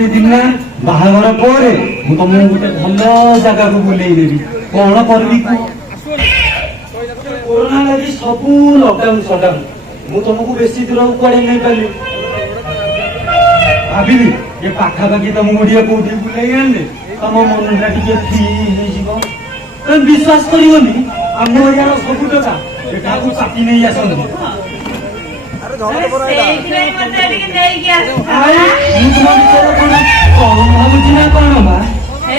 ଦେଇଥିଲି ନା ବାହାଘର ପରେ ମୁଁ ତମକୁ ଗୋଟେ ଭଲ ଜାଗାକୁ ବୁଲେଇଦେବି। କଣ କରିବି କୁହ? କୋରୋନା ଲାଗି ସବୁ ଲକଡାଉନ ସଡାଉନ, ମୁଁ ତମକୁ ବେଶୀ ଦୂରକୁ କୁଆଡେ ନେଇପାରିଲି। ଭାବିଲି ଏ ପାଖାପାଖି ତମକୁ ଟିକେ କୋଉଠି ବୁଲେଇ ଆଣିଲେ ତମ ମନଟା ଟିକେ ଫ୍ରି ହେଇଯିବ। ତମେ ବିଶ୍ୱାସ କରିବନି, ଆମ ଏରିଆର ସବୁ ଟୋକା ଏଟାକୁ ଚାପି ନେଇ ଆସନ୍ତି। ମୁଁ ତୁମ ବିଷୟରେ କଣ କଣ ଭାବୁଛି ନା କଣ ବା?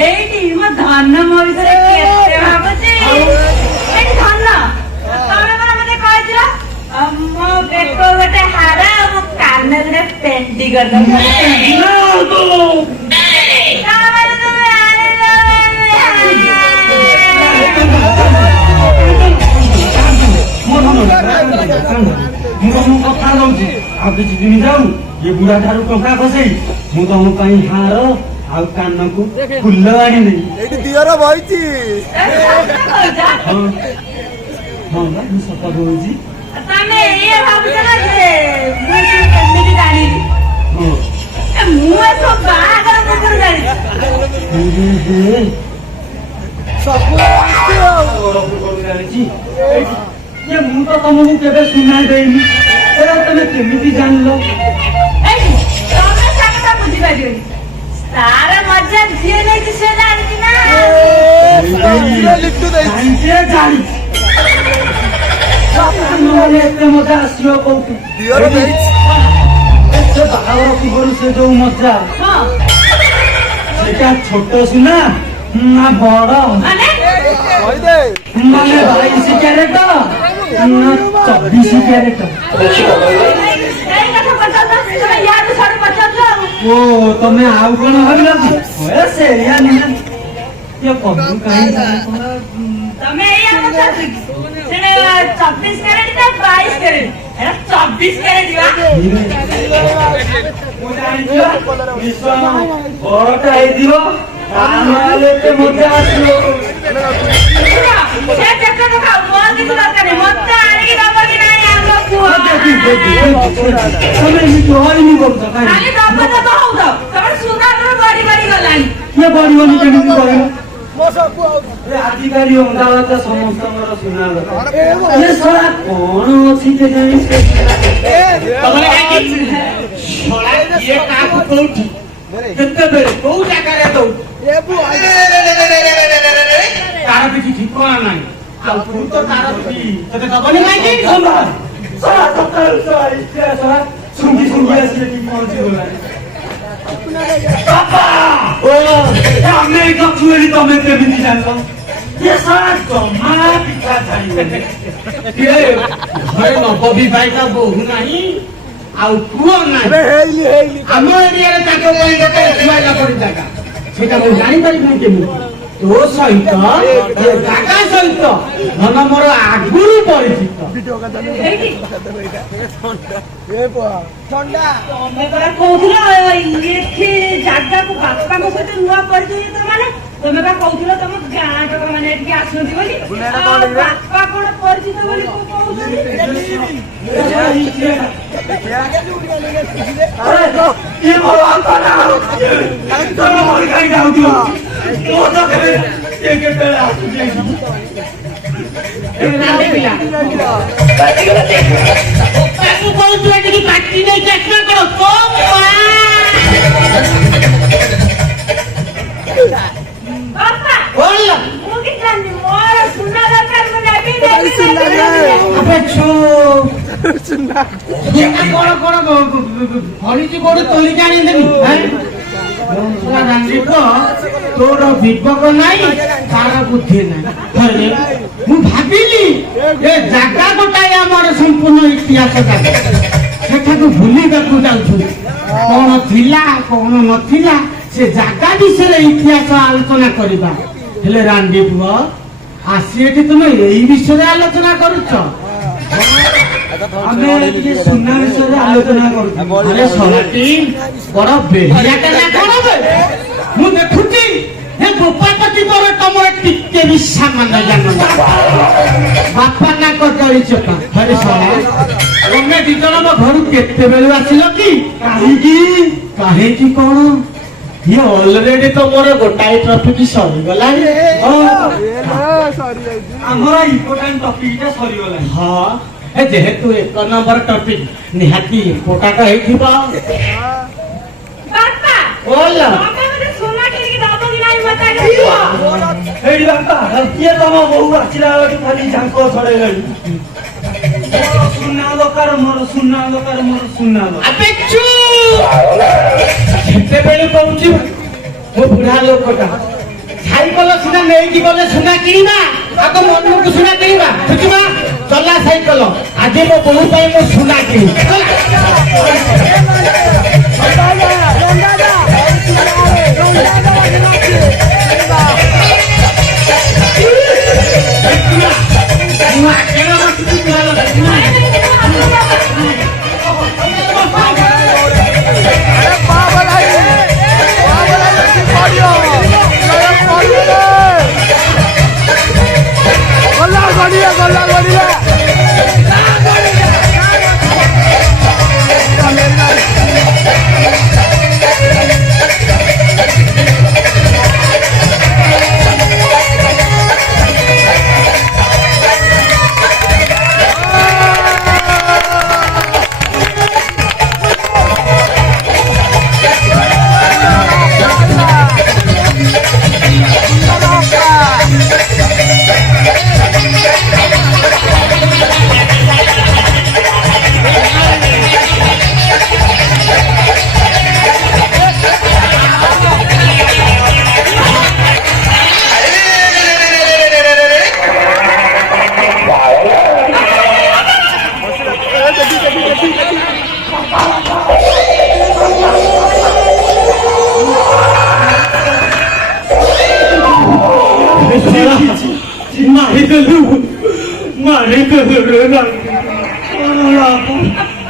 ଏଇଠି ମୋ ଧନ ମୋ ବିଷୟରେ କେତେ ଭାବୁଛି। ଏଇଠି ଧନ ତମେ କଣ ମତେ କହିଥିଲ ମୋ ବେକ ଗୋଟେ ହାର ମୋ କାନ ଗୋଟେ ପେଣ୍ଟି କରିଦବ। ମୁଁ ତମକୁ କଥା ଦଉଛି, ଆଉ କିଛି ଦିନ ଯାଉ ଏ ବୁଢା ଠାରୁ ଟଙ୍କା ଖସେଇ ମୁଁ ତମ ପାଇଁ ହାର ଆଉ କାନକୁ ଫୁଲ ଆଣିଦେବି। ଏଇଠି ଦିଅର ବଇଛି। ହଁ ବା ମୁଁ ସତ କହୁଛି। ତମେ ଏଇଆ ଭାବୁଛ ନା ଯେ ମୁଁ କେମିତି ଜାଣିଲି? ମୁଁ ଏସବୁ ବାହାଘର ପୂର୍ବରୁ ଜାଣିଛି। ସବୁ ଜାଣିଛି। ମୁଁ ତ ତମକୁ କେବେ ଶୁଣାଇ ଦେଇନି, ତମେ କେମିତି ଜାଣିଲ? ତମେ ତା କଥା ବୁଝିପାରିବନି। ତାର ମଜା ଝିଅ ନେଇଛି ସେ ଜାଣିଛି ନା। ଏତେ ମଜା ଆସିବ କୋଉଠୁ? ଦିଅର ଦେଇଛି। ସେ ବାହାଘର ପୂର୍ବରୁ ସେ ଯୋଉ ମଜା ସେଟା ଛୋଟ ସୁନା ନା ବଡ? ମାନେ 22 କ୍ୟାରେଟ ନା 24 କ୍ୟାରେଟ? ଓ ତମେ ଆଉ କଣ ଭାବିଲ? ସେଇଆ ନୁହେଁ କବୁ କାହିଁ ତମେ ଏଇଆ ପଚାରୁଛ କି? 24 କ୍ୟାରେଟ ନା 22 କ୍ୟାରେଟ? 24 କ୍ୟାରେଟ ମୁଁ ଜାଣିଛି ବଡଟା ହେଇଥିବ ଏତେ ମଜା ଆସିବ। ତମେ ଏମିତି ହଇନି କରୁଛ କିଏ ବଢିବନି କେମିତି କହିବ? ଆଜିକାଲି ଅମଦାବାଦ ସମସ୍ତଙ୍କର ସୁନା ଦରକାର। କଣ ଅଛି କେଜାଣି? କେତେବେଳେ କୋଉ ଜାଗାରେ ଦଉଛି ତାର କିଛି ଠିକଣା ନାହିଁ। ଆଉ ତୁ ତ ତାର ତତେ ଦବନି କାହିଁକି? ଶୁଙ୍ଘି ଶୁଙ୍ଘି ଆସି ଏଠି ପହଞ୍ଚିଗଲାଣି। ଆମେରିକା ବୋଲି ତମେ କେମିତି ଜାଣିଲ? ଜମା ପିଠା ଛାଡ଼ିବନି। ନବବିବାହିତା ବୋହୂ ନାହିଁ ଆଉ ପୁଅ ନାହିଁ। ଆମ ଏରିଆରେ ତାଙ୍କ ପାଇଁ ଗୋଟେ ଛୁଆଇଲା ପରି ଜାଗା, ସେଇଟା ମୁଁ ଜାଣିପାରିବି କେମିତି? ତୋ ସହିତ ଜାଗା ସହିତ ଧନ ମୋର ଆଗରୁ ପରିଚିତ। ତମେ ପରା କହୁଥିଲ ଏଠି ଜାଗାକୁ ବାପାଙ୍କ ସହିତ ନୂଆ ପରିଚୟ ମାନେ ତମେ ବା କହୁଥିଲ ତମ ଗାଁ ଟୋକା ମାନେ ଏଠିକି ଆସୁଛନ୍ତି ବୋଲି। ବାପା କଣ ପରିଚିତ ବୋଲି ତୋର ବିବେକ ନାହିଁ, ତାର ବୁଦ୍ଧି ନାହିଁ। ମୁଁ ଭାବିଲି ଏ ଜାଗା ଗୋଟାଏ ଆମର ସମ୍ପୂର୍ଣ୍ଣ ଇତିହାସ ଜାଗା, ସେଠାକୁ ଭୁଲିବାକୁ ଯାଉଛୁ। କଣ ଥିଲା କଣ ନଥିଲା ସେ ଜାଗା ବିଷୟରେ ଇତିହାସ ଆଲୋଚନା କରିବା। ହେଲେ ରାଣ୍ଡି ପୁଅ ଆସି ଏଠି ତୁମେ ଏଇ ବିଷୟରେ ଆଲୋଚନା କରୁଛ? ଆମେ ଟିକେ ସୁନା ବିଷୟରେ ଆଲୋଚନା କରୁଛୁ। ବଡ ବେହିଆଟା ନା କଣ? ମୁଁ ଦେଖୁଛି ଏ ଗୋପାପତି ମୋର ତମର ଟିକେ ବି ସାମାନ୍ୟ ଜ୍ଞାନ ବାପା ନା କଦଳୀ ଚୋପା। ହରେ ଶୁଣ, ତମେ ଦି ଜଣ ମୋ ଘରୁ କେତେବେଳୁ ଆସିଲ କି? କାହିଁକି? କାହିଁକି କଣ? ये ऑलरेडी तो मोर गोटाए ट्रॉफी की सरी गलानी ଆମର ଇମ୍ପୋର୍ଟାଣ୍ଟ ଟପିକଟା ସରିଗଲାଣି। हाँ ए जेहेतु एक नंबर टॉपिक निहाती इम्पोर्टेंट ହେଇଥିବ ବାପା बोल ବାପା ମତେ ସୁନା କିଣିକି ଦବ କି ନାହିଁ ମତେ ଆଗେ କୁହ। ଏଇଠି ବାପା କିଏ ତମ ବୋହୁ ଆସିଲା ବେଳକୁ ଖାଲି ଝାଙ୍କ ଛଡେଇଲାଣି। ମୋର ସୁନା ଦରକାର, ମୋର ସୁନା ଦରକାର, ମୋର ସୁନା ଦରକାର। अबे चुप ଯେତେବେଳେ କହୁଛି ମୋ ବୁଢା ଲୋକଟା ସାଇକେଲ ସିନା ନେଇକି ଗଲେ ସୁନା କିଣିବା ଆଗ ମନକୁ ସୁନା କିଣିବା ବୁଝିବା ଚଲା ସାଇକେଲ ଆଜି ମୋ ବୋହୁ ପାଇଁ ମୁଁ ସୁନା କିଣିବି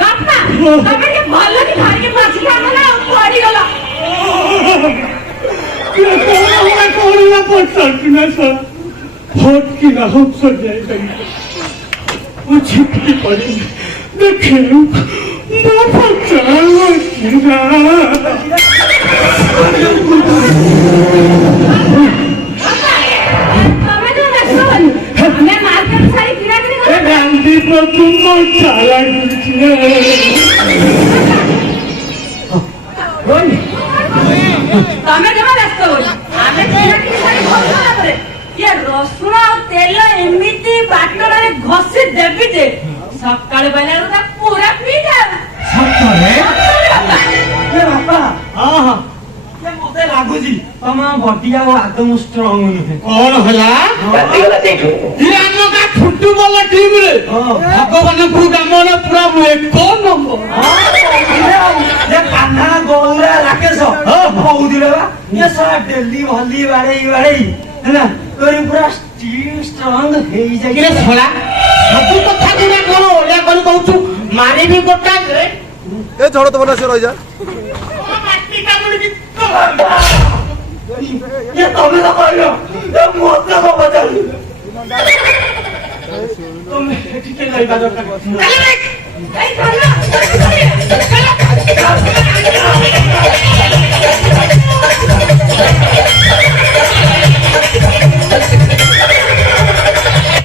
ବାପା ତମେ ଟିକେ ଭଲ କି ଧରିକି ବସିଲା ନା ପଡିଗଲା। ତମେ ଯୋଉ ବ୍ୟସ୍ତ ହନି ଆମେ ମାର୍କେଟ ସାରି କିଣା କିଣି କର। ଗାନ୍ଧୀ ପ୍ରଥମ ଚାଲା ତମେ ଜମା ବ୍ୟସ୍ତ ହନି ଆମେ କିଣା କିଣି ସାରି ଘରକୁ ପରେ ଇଏ ରସୁଣ ଆଉ ତେଲ ଏମିତି ବାଟରେ ଘଷି ଦେବି ଯେ ସକାଳୁ ପାଇଲା ବେଳକୁ ତା ପୁରା ପିଠା। ସତରେ ଏ ବାପା ହଁ ହଁ ଏ ମତେ ଲାଗୁଛି ତମ ବଡି ଆଉ ଆଦମ ଷ୍ଟ୍ରଙ୍ଗ ନୁହେଁ। କଣ ହେଲା ଇଏ ଆମ ଗାଁ ଫୁଟବଲ ଟିମରେ ଭଗବାନଙ୍କୁ କାମର ପୁରା ଏକ ନମ୍ବର କାହ୍ନା ଗୌରା ରାକେଶ କହୁଥିଲେ ବା ଏ ସାରା ଡେଲି ଭଲି ବାଡେଇ ହେଲା ତୋର ପୁରା ଷ୍ଟ୍ରଙ୍ଗ ହେଇଯାଇ କିରେ ଶଳା ସବୁ କଥା ଗୁଡା କଣ ଓଡିଆ କରି କହୁଛୁ ମାରିବି ଗୋଟା ଯେ ଏ ଝଡ଼ ତ ବନା ସେ ରହିଯା ମାଟି କାମୁଡ଼ିକି ଏ ତମେ ତ କହିଲ ଏ ମତେ କଣ ପଚାରିଲି ତମେ ଟିକେ ରହିବା ଦରକାର ଏଇ ଧନ